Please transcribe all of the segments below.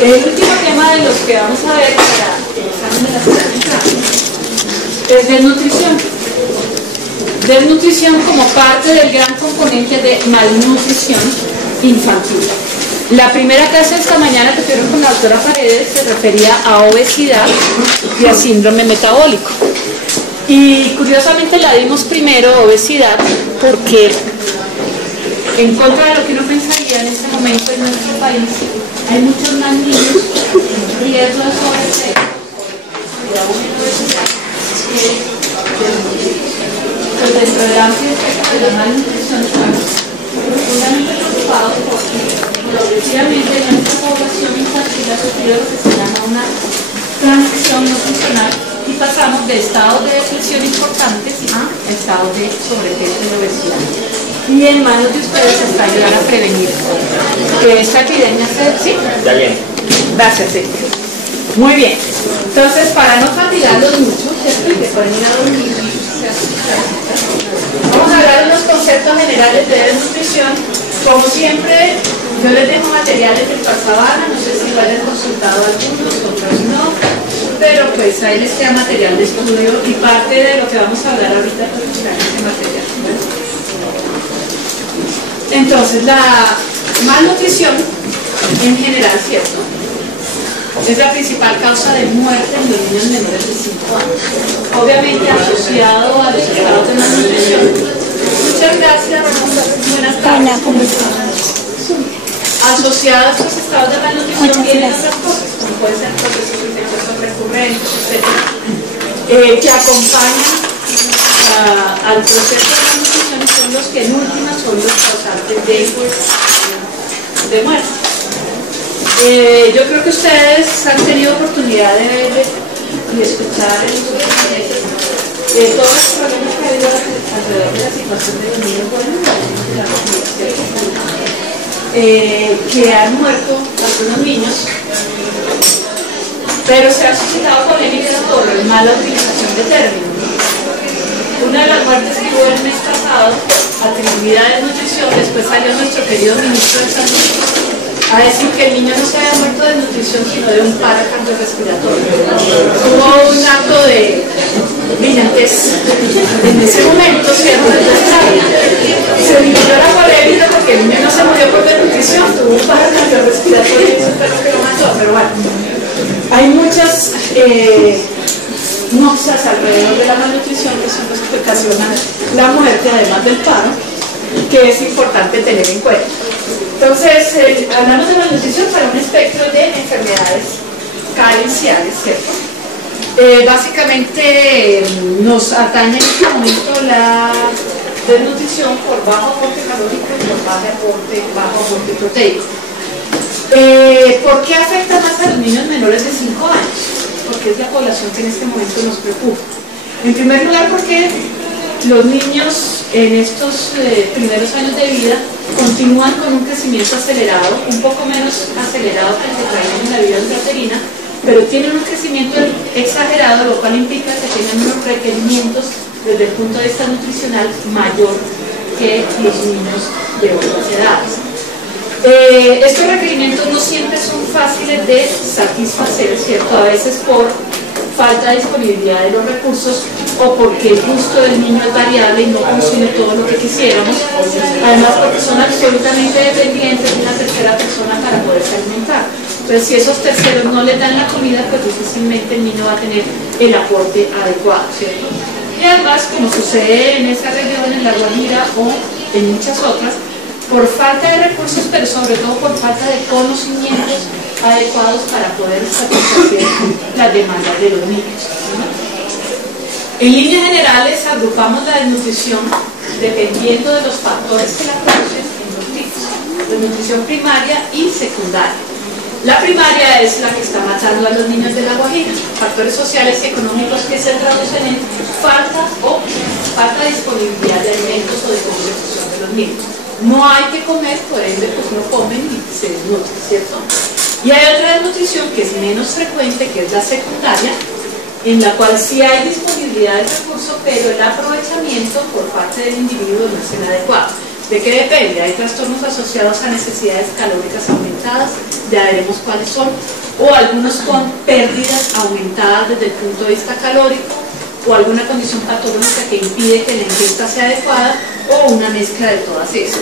El último tema de los que vamos a ver para el examen de la semana es desnutrición. Desnutrición como parte del gran componente de malnutrición infantil. La primera clase de esta mañana que tuvieron con la doctora Paredes se refería a obesidad y a síndrome metabólico. Y curiosamente la dimos primero, obesidad, porque en contra de lo que uno pensaría en este momento en nuestro país, hay muchos más niños en riesgo de sobrepeso y de obesidad que pues dentro del amplio espectro de la malnutrición estamos profundamente preocupados porque progresivamente nuestra población infantil ha sufrido lo que se llama una transición nutricional y pasamos de estados de depresión importantes a estados de sobrepeso y obesidad. Y en manos de ustedes está ayudar a prevenir que esta epidemia se... ¿Sí? Está bien. Gracias, sí. Muy bien. Entonces, para no fatigarlos mucho, que pueden ir a dormir, vamos a hablar de unos conceptos generales de desnutrición. Como siempre, yo les dejo materiales del Pasabana, no sé si lo hayan consultado algunos, otros no, pero pues ahí les queda material de estudio y parte de lo que vamos a hablar ahorita pues está en ese material, ¿vale? Entonces, la malnutrición en general, ¿cierto?, es la principal causa de muerte en los niños menores de 5 años. Obviamente asociado a los estados de malnutrición. Muchas gracias, buenas tardes. Asociado a estos estados de malnutrición vienen otras cosas, como pueden ser procesos infecciosos recurrentes, etc., que acompañan al proceso de malnutrición y son los que en última son los causantes de muerte. Yo creo que ustedes han tenido oportunidad de ver y escuchar todos los problemas que ha habido alrededor de la situación de los niños que han muerto algunos niños, pero se ha suscitado polémica por mala utilización de términos. Una de las muertes que hubo el mes pasado, atribuida a desnutrición, después salió nuestro querido ministro de Salud a decir que el niño no se había muerto de desnutrición sino de un paro cardiorrespiratorio. Hubo un acto de brillantez en ese momento, ¿cierto? Se vivió la polémica porque el niño no se murió por desnutrición, tuvo un paro cardiorrespiratorio y eso fue lo que lo mató, pero bueno, hay muchas noxias alrededor de la malnutrición que son las que ocasionan la muerte además del paro, que es importante tener en cuenta. Entonces, hablamos de malnutrición para un espectro de enfermedades carenciales, ¿cierto? Básicamente nos atañe en este momento la desnutrición por bajo aporte calórico y por bajo aporte proteico. ¿Por qué afecta más a los niños menores de 5 años? Porque es la población que en este momento nos preocupa. En primer lugar, porque los niños en estos primeros años de vida continúan con un crecimiento acelerado, un poco menos acelerado que el que traen en la vida intrauterina, pero tienen un crecimiento exagerado, lo cual implica que tienen unos requerimientos desde el punto de vista nutricional mayor que los niños de otras edades. Estos requerimientos no siempre son fáciles de satisfacer, ¿cierto? A veces por falta de disponibilidad de los recursos o porque el gusto del niño es variable y no consume todo lo que quisiéramos, además porque son absolutamente dependientes de una tercera persona para poderse alimentar. Entonces, si esos terceros no les dan la comida, pues difícilmente el niño va a tener el aporte adecuado, ¿cierto? Y además, como sucede en esta región, en La Guajira o en muchas otras, por falta de recursos, pero sobre todo por falta de conocimientos adecuados para poder satisfacer las demandas de los niños, ¿no? En líneas generales agrupamos la desnutrición dependiendo de los factores que la producen en dos tipos: desnutrición primaria y secundaria. La primaria es la que está matando a los niños de La Guajira, factores sociales y económicos que se traducen en falta de disponibilidad de alimentos o de conservación de los niños. No hay que comer, por ende pues no comen y se desnutren, ¿cierto? Y hay otra desnutrición que es menos frecuente, que es la secundaria, en la cual sí hay disponibilidad de recursos, pero el aprovechamiento por parte del individuo no es el adecuado. ¿De qué depende? Hay trastornos asociados a necesidades calóricas aumentadas, ya veremos cuáles son, o algunos con pérdidas aumentadas desde el punto de vista calórico, o alguna condición patológica que impide que la ingesta sea adecuada, o una mezcla de todas esas.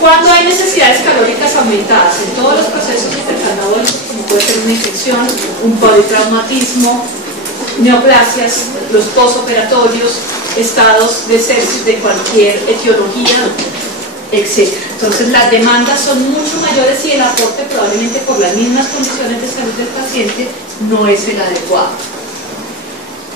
Cuando hay necesidades calóricas aumentadas en todos los procesos hipercatabólicos, como puede ser una infección, un politraumatismo, neoplasias, los posoperatorios, estados de sepsis de cualquier etiología, etc. Entonces las demandas son mucho mayores y el aporte, probablemente por las mismas condiciones de salud del paciente, no es el adecuado.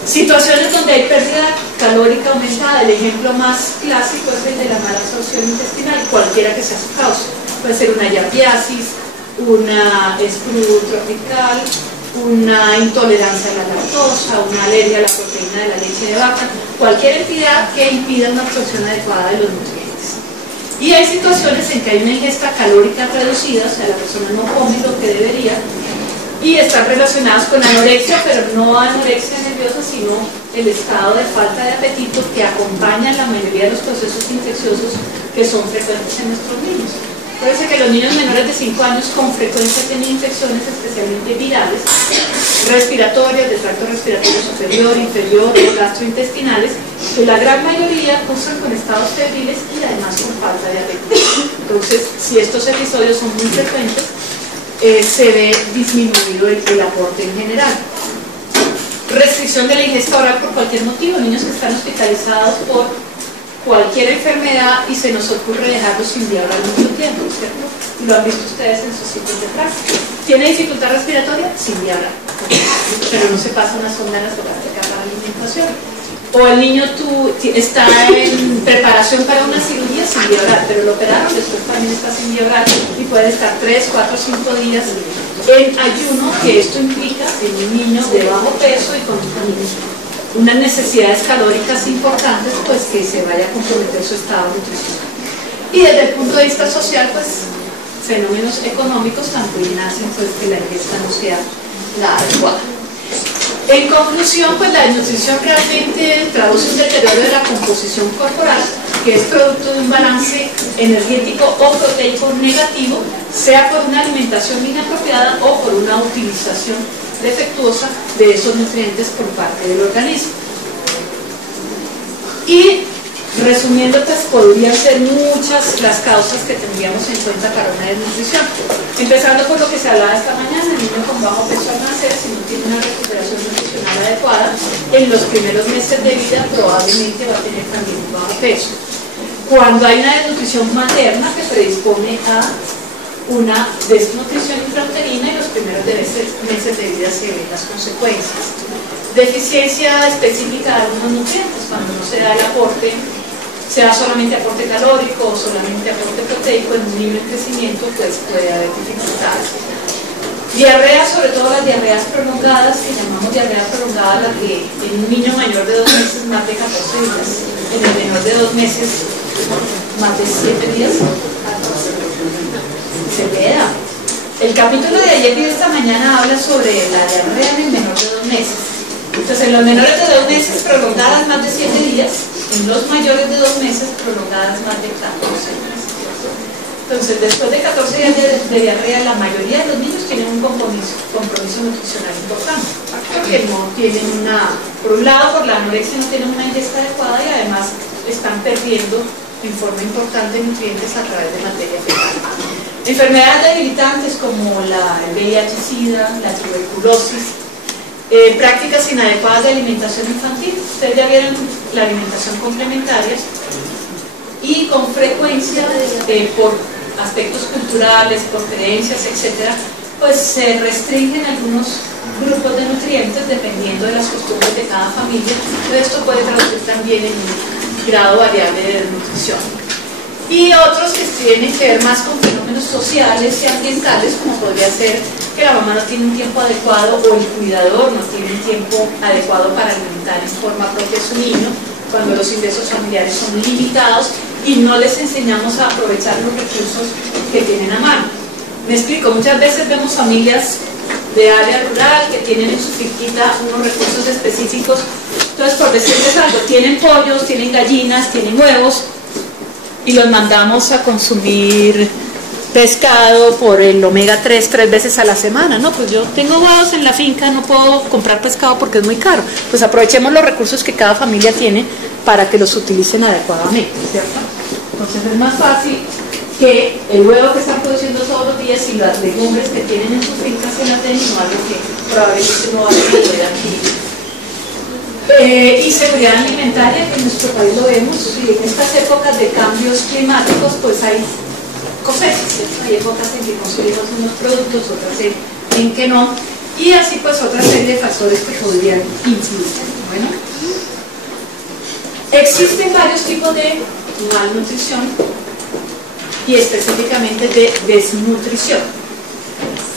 Situaciones donde hay pérdida calórica aumentada, el ejemplo más clásico es el de la mala absorción intestinal, cualquiera que sea su causa. Puede ser una yardiasis, una esclerosis tropical, una intolerancia a la lactosa, una alergia a la proteína de la leche de vaca, cualquier entidad que impida una absorción adecuada de los nutrientes. Y hay situaciones en que hay una ingesta calórica reducida, o sea, la persona no come lo que debería, y están relacionadas con anorexia, pero no anorexia nerviosa, sino el estado de falta de apetito que acompaña la mayoría de los procesos infecciosos que son frecuentes en nuestros niños. Parece que los niños menores de 5 años con frecuencia tienen infecciones especialmente virales, respiratorias, del tracto respiratorio superior, inferior, gastrointestinales, que la gran mayoría cursan con estados febriles y además con falta de apetito. Entonces, si estos episodios son muy frecuentes, se ve disminuido el aporte en general. Restricción de la ingesta oral por cualquier motivo, niños que están hospitalizados por cualquier enfermedad y se nos ocurre dejarlos sin vía oral mucho tiempo, ¿cierto? Y lo han visto ustedes en sus sitios de práctica. ¿Tiene dificultad respiratoria? Sin vía oral, pero no se pasa una sonda nasogástrica para la alimentación. O el niño está en preparación para una cirugía sin vía oral, pero lo operaron, después también está sin vía oral y puede estar 3, 4, 5 días en ayuno, que esto implica en un niño de bajo peso y con unas necesidades calóricas importantes, pues que se vaya a comprometer su estado nutricional. Y desde el punto de vista social, pues fenómenos económicos también hacen pues que la ingesta no sea la adecuada. En conclusión, pues la desnutrición realmente traduce un deterioro de la composición corporal, que es producto de un balance energético o proteico negativo, sea por una alimentación inapropiada o por una utilización defectuosa de esos nutrientes por parte del organismo. Y resumiendo, pues podrían ser muchas las causas que tendríamos en cuenta para una desnutrición. Empezando por lo que se hablaba esta mañana, el niño con bajo peso al nacer, si no tiene una recuperación nutricional adecuada, en los primeros meses de vida probablemente va a tener también un bajo peso. Cuando hay una desnutrición materna que predispone a una desnutrición intrauterina, y los primeros meses de vida se ven las consecuencias. Deficiencia específica de algunos nutrientes, cuando no se da el aporte, sea solamente aporte calórico o solamente aporte proteico en un niño en crecimiento, pues puede haber dificultades. Diarrea, sobre todo las diarreas prolongadas, que llamamos diarrea prolongada, la que en un niño mayor de 2 meses más de 14 días, en el menor de 2 meses más de 7 días, se queda. El capítulo de ayer y de esta mañana habla sobre la diarrea en el menor de 2 meses. Entonces, en los menores de 2 meses prolongadas más de 7 días, en los mayores de 2 meses prolongadas más de 14 días. Entonces, después de 14 días de diarrea, la mayoría de los niños tienen un compromiso nutricional importante, porque no tienen por un lado, por la anorexia no tienen una ingesta adecuada y además están perdiendo en forma importante nutrientes a través de materia fecal. Enfermedades debilitantes como el VIH-Sida, la tuberculosis, prácticas inadecuadas de alimentación infantil. Ustedes ya vieron la alimentación complementaria y con frecuencia por aspectos culturales, por creencias, etcétera, pues se restringen algunos grupos de nutrientes dependiendo de las costumbres de cada familia. Esto puede traducir también en un grado variable de desnutrición. Y otros que tienen que ver más con fenómenos sociales y ambientales, como podría ser que la mamá no tiene un tiempo adecuado o el cuidador no tiene un tiempo adecuado para alimentar en forma propia a su niño, cuando los ingresos familiares son limitados y no les enseñamos a aprovechar los recursos que tienen a mano. Me explico, muchas veces vemos familias de área rural que tienen en su finquita unos recursos específicos. Entonces, por decirles algo, tienen pollos, tienen gallinas, tienen huevos y los mandamos a consumir pescado por el omega 3 veces a la semana. No, pues yo tengo huevos en la finca, no puedo comprar pescado porque es muy caro. Pues aprovechemos los recursos que cada familia tiene para que los utilicen adecuadamente, ¿cierto? Entonces es más fácil que el huevo que están produciendo todos los días y las legumbres que tienen en sus fincas se las den y no algo que probablemente no van a poder adquirir. Y seguridad alimentaria, que en nuestro país lo vemos, y en estas épocas de cambios climáticos pues hay cosechas, ¿cierto? Hay épocas en que consumimos unos productos, otras en que no, y así pues otra serie de factores que podrían influir. Bueno, existen varios tipos de malnutrición y específicamente de desnutrición.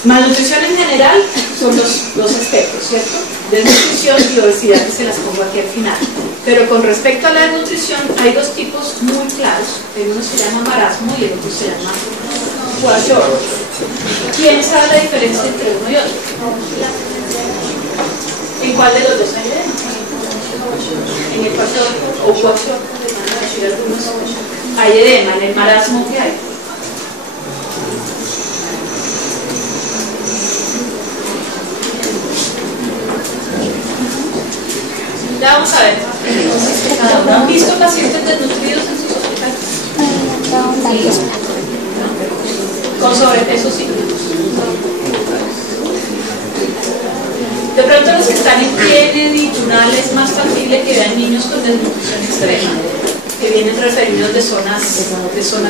Malnutrición en general son los aspectos, ¿cierto? Desnutrición y obesidad, que se las pongo aquí al final. Pero con respecto a la desnutrición hay dos tipos muy claros. El uno se llama marasmo y el otro se llama kwashiorkor. ¿Quién sabe la diferencia entre uno y otro? ¿En cuál de los dos hay edema? En el kwashiorkor o kwashiorkor, le van a decir algunos, hay edema. En el marasmo, ¿qué hay? Ya vamos a ver. ¿Han visto pacientes desnutridos en sus hospitales? Con sobrepeso sí. De pronto los que están en Kennedy y Yunal es más factible que vean niños con desnutrición extrema, que vienen referidos de zonas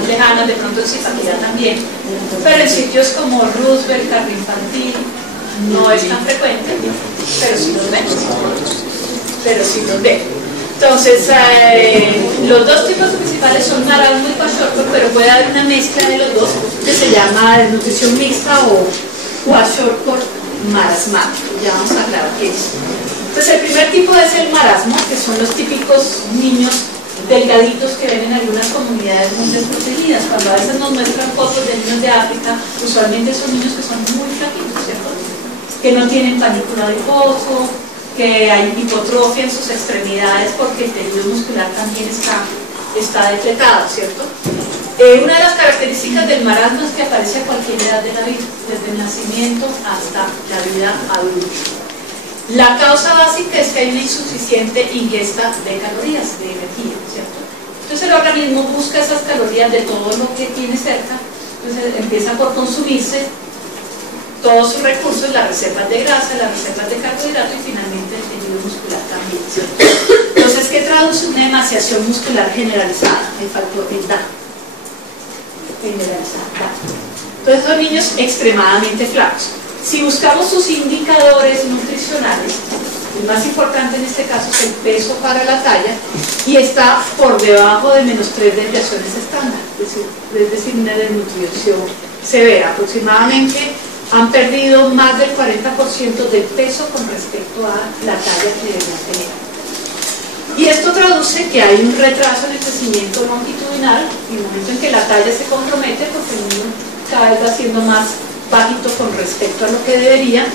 lejanas, de pronto en Zipaquirá también, pero en sitios como Roosevelt, Jardín Infantil, no es tan frecuente, pero sí los ven. Entonces, los dos tipos principales son marasmo y kwashiorkor, pero puede haber una mezcla de los dos que se llama desnutrición mixta o kwashiorkor marasmático. Ya vamos a aclarar qué es. Entonces, el primer tipo es el marasmo, que son los típicos niños delgaditos que ven en algunas comunidades muy desprotegidas. Cuando a veces nos muestran fotos de niños de África, usualmente son niños que son muy flaquitos, ¿cierto? Que no tienen panícula adiposo, que hay hipotrofia en sus extremidades porque el tejido muscular también está depletado, ¿cierto? Una de las características del marasmo es que aparece a cualquier edad de la vida, desde el nacimiento hasta la vida adulta. La causa básica es que hay una insuficiente ingesta de calorías, de energía, ¿cierto? Entonces el organismo busca esas calorías de todo lo que tiene cerca, entonces empieza por consumirse todos sus recursos, las reservas de grasa, las reservas de carbohidrato y finalmente el tejido muscular también, ¿cierto? Entonces, ¿qué traduce una emaciación muscular generalizada? El factor del DA. Generalizada. Entonces son niños extremadamente flacos. Si buscamos sus indicadores nutricionales, el más importante en este caso es el peso para la talla y está por debajo de -3 desviaciones estándar, es decir, una desnutrición severa. Aproximadamente han perdido más del 40% del peso con respecto a la talla que deberían tener. Y esto traduce que hay un retraso en el crecimiento longitudinal y el momento en que la talla se compromete porque el niño cada vez va siendo más bajito con respecto a lo que debería,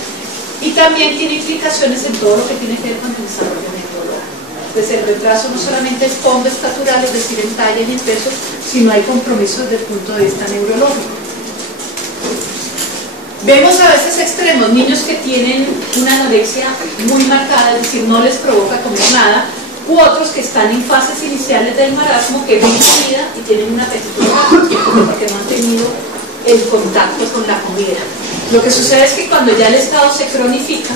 y también tiene implicaciones en todo lo que tiene que ver con el desarrollo neurológico. Entonces el retraso no solamente es fondo estatural, es decir, en talla y en peso, sino hay compromisos desde el punto de vista neurológico. Vemos a veces extremos, niños que tienen una anorexia muy marcada, es decir, no les provoca comer nada, u otros que están en fases iniciales del marasmo, que ven comida y tienen un apetito porque no han tenido el contacto con la comida. Lo que sucede es que cuando ya el estado se cronifica,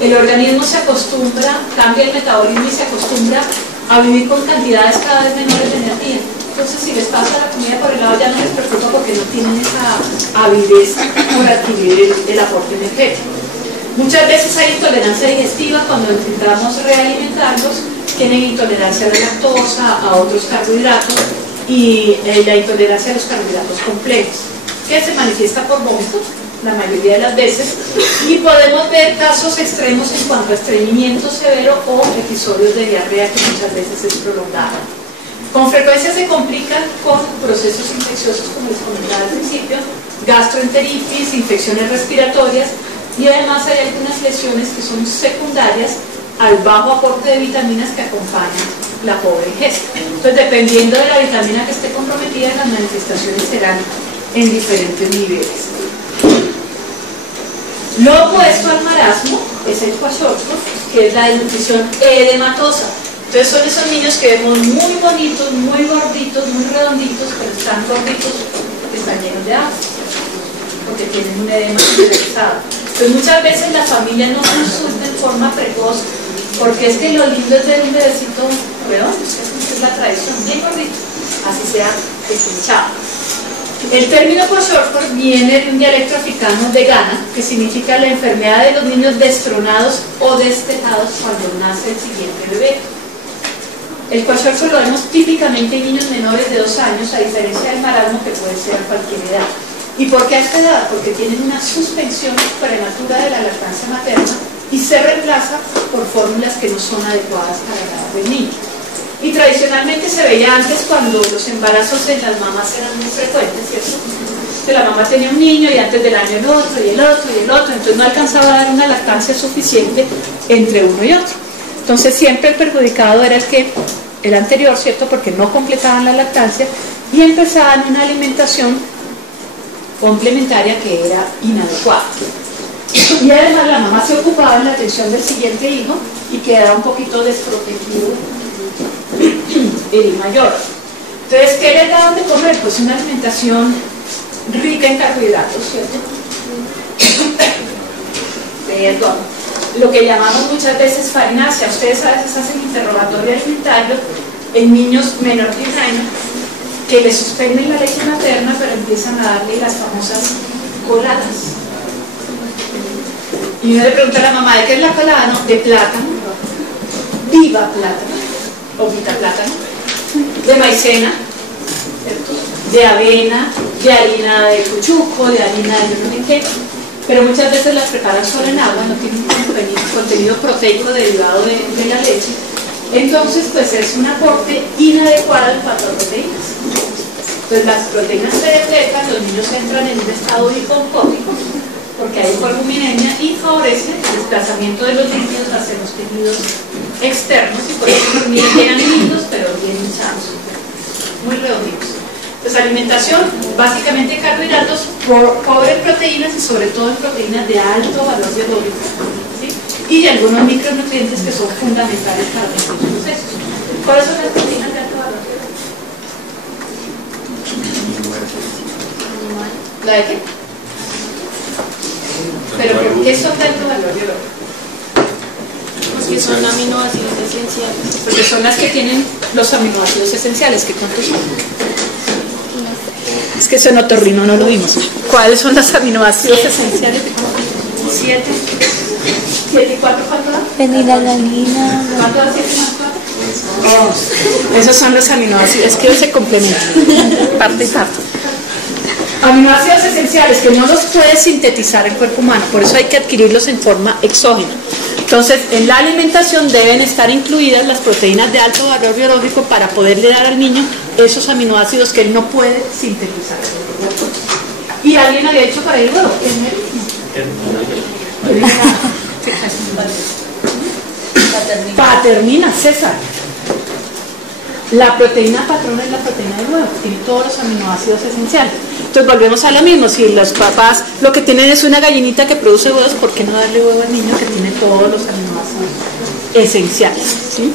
el organismo se acostumbra, cambia el metabolismo y se acostumbra a vivir con cantidades cada vez menores de energía. Entonces, si les pasa la comida por el lado, ya no les preocupa porque no tienen esa avidez por adquirir el aporte energético. Muchas veces hay intolerancia digestiva cuando intentamos realimentarlos, tienen intolerancia a la lactosa, a otros carbohidratos y la intolerancia a los carbohidratos complejos, que se manifiesta por vómito la mayoría de las veces, y podemos ver casos extremos en cuanto a estreñimiento severo o episodios de diarrea que muchas veces es prolongada. Con frecuencia se complican con procesos infecciosos, como les comentaba al principio, gastroenteritis, infecciones respiratorias, y además hay algunas lesiones que son secundarias al bajo aporte de vitaminas que acompañan la pobre ingesta. Entonces, dependiendo de la vitamina que esté comprometida, las manifestaciones serán en diferentes niveles. Lo opuesto al marasmo es el kwashiorkor, que es la desnutrición edematosa. Entonces son esos niños que vemos muy bonitos, muy gorditos, muy redonditos, pero están gorditos, están llenos de agua, porque tienen un edema generalizado. Entonces muchas veces la familia no consulta en forma precoz, porque es que lo lindo es ver un bebecito redondo, es la tradición, bien gordito, así sea deshinchado. El término kwashiorkor viene de un dialecto africano de Ghana, que significa la enfermedad de los niños destronados o destejados cuando nace el siguiente bebé. El kwashiorkor lo vemos típicamente en niños menores de 2 años, a diferencia del marasmo, que puede ser a cualquier edad. ¿Y por qué a esta edad? Porque tienen una suspensión prematura de la lactancia materna y se reemplaza por fórmulas que no son adecuadas para la edad del niño. Y tradicionalmente se veía antes cuando los embarazos en las mamás eran muy frecuentes, ¿cierto? Que la mamá tenía un niño y antes del año el otro y el otro y el otro, entonces no alcanzaba a dar una lactancia suficiente entre uno y otro. Entonces siempre el perjudicado era el anterior, ¿cierto? Porque no completaban la lactancia y empezaban una alimentación complementaria que era inadecuada. Y además la mamá se ocupaba en la atención del siguiente hijo y quedaba un poquito desprotegido el mayor. Entonces, ¿qué le daban de comer? Pues una alimentación rica en carbohidratos, ¿cierto? Perdón. Lo que llamamos muchas veces farinácea. Ustedes a veces hacen interrogatorio alimentario en niños menores de 1 año que le suspenden la leche materna, pero empiezan a darle las famosas coladas. Y uno le pregunta a la mamá, ¿de qué es la colada? No, de plátano, viva plátano, o vita plátano, de maicena, ¿cierto? De avena, de harina de cuchuco, de harina de no sé qué, pero muchas veces las preparan solo en agua, no tienen contenido proteico derivado de la leche. Entonces, pues es un aporte inadecuado en cuanto a proteínas. Entonces las proteínas se depletan, los niños entran en un estado hiponcópico, porque hay hipoalbuminemia y favorece el desplazamiento de los líquidos hacia los tejidos externos, y por eso los niños llegan lindos, pero bien hinchados, muy redonditos. Pues alimentación, básicamente carbohidratos, pobre en proteínas y sobre todo en proteínas de alto valor biológico, ¿sí? Y de algunos micronutrientes que son fundamentales para nuestros procesos. ¿Cuáles son las proteínas de alto valor biológico? ¿La de qué? ¿Pero por qué son de alto valor biológico? Porque son aminoácidos esenciales. Porque son las que tienen los aminoácidos esenciales. ¿Qué cuántos son? Es que eso en otorrino no lo vimos. ¿Cuáles son los aminoácidos esenciales? 7. 7 y 4, ¿cuánto da? Fenilalanina. ¿Cuánto da 7 más 4? Esos son los aminoácidos. Es que se complementan. Parte y parte. Aminoácidos esenciales que no los puede sintetizar el cuerpo humano, por eso hay que adquirirlos en forma exógena. Entonces, en la alimentación deben estar incluidas las proteínas de alto valor biológico para poderle dar al niño esos aminoácidos que él no puede sintetizar. Y alguien había hecho para ir, bueno, paternina, César. La proteína patrona es la proteína del huevo, tiene todos los aminoácidos esenciales. Entonces volvemos a lo mismo, si los papás lo que tienen es una gallinita que produce huevos, ¿por qué no darle huevo al niño que tiene todos los aminoácidos esenciales? ¿Sí?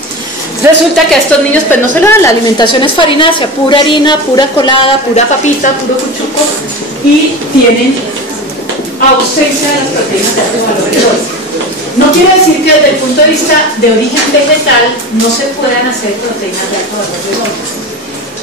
Resulta que a estos niños pues no se le dan, la alimentación es farinácea, pura harina, pura colada, pura papita, puro cuchuco, y tienen ausencia de las proteínas de alto valor biológico. No quiere decir que desde el punto de vista de origen vegetal no se puedan hacer proteínas de alto valor biológico.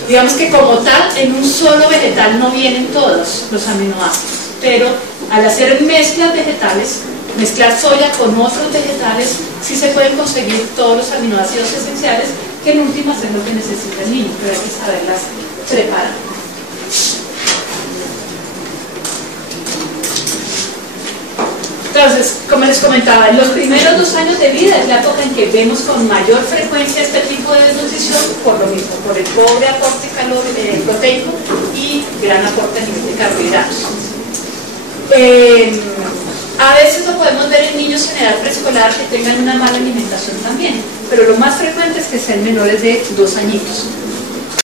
Digamos que como tal, en un solo vegetal no vienen todos los aminoácidos, pero al hacer mezclas vegetales, mezclar soya con otros vegetales, sí se pueden conseguir todos los aminoácidos esenciales, que en últimas es lo que necesita el niño, pero hay que saberlas preparar. Entonces, como les comentaba, en los primeros 2 años de vida es la época en que vemos con mayor frecuencia este tipo de desnutrición, por lo mismo, por el pobre aporte proteico y gran aporte a nivel de carbohidratos. A veces lo podemos ver en niños en edad preescolar que tengan una mala alimentación también, pero lo más frecuente es que sean menores de 2 añitos.